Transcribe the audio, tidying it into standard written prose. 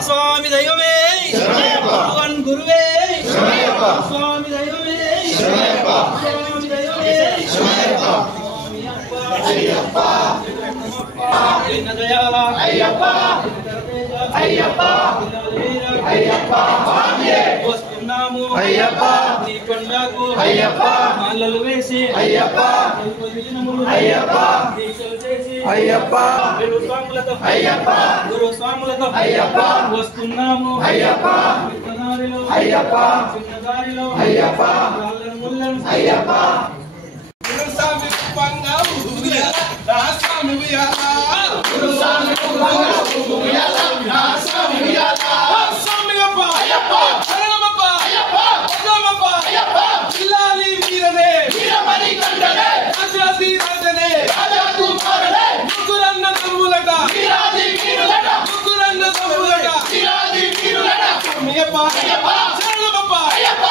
स्वामी दैवमे भगवान गुरुवे स्वामी दैवमे स्वामी दैवमे अय्यप्पा अय्यप्पा अय्यप्पा अय्यप्पा वस्तुनामु अय्यप्पा नीकोंडकु अय्यप्पा मालలు వేసి అయ్యప్పా అయ్యప్పా దీక్షలు చేసి అయ్యప్పా గురు స్వాములతో అయ్యప్పా గురు స్వాములతో అయ్యప్పా వస్తున్నాము అయ్యప్పా విత్తనారిలో అయ్యప్పా చిన్నదారిలో అయ్యప్పా రాళ్ళను ముళ్ళను అయ్యప్పా గురు స్వామి పంగా ఉయ్యాల రాస్వామి ఉయ్యాల గురు స్వామి పంగా ఉయ్యాల రాస్వామి ఉయ్యాల స్వామి అప్ప అయ్యప్ప శరణమప్ప అయ్యప్ప శరణమప్ప అయ్యప్ప జిల్లాలి వీరనే వీరమణి కండనే రాజాది రాజనే రాజా కుమారనే ముకురన్న తమ్ములట వీరాది వీరులట ముకురన్న తమ్ములట వీరాది వీరులట స్వామి అప్ప అయ్యప్ప శరణమప్ప అయ్యప్ప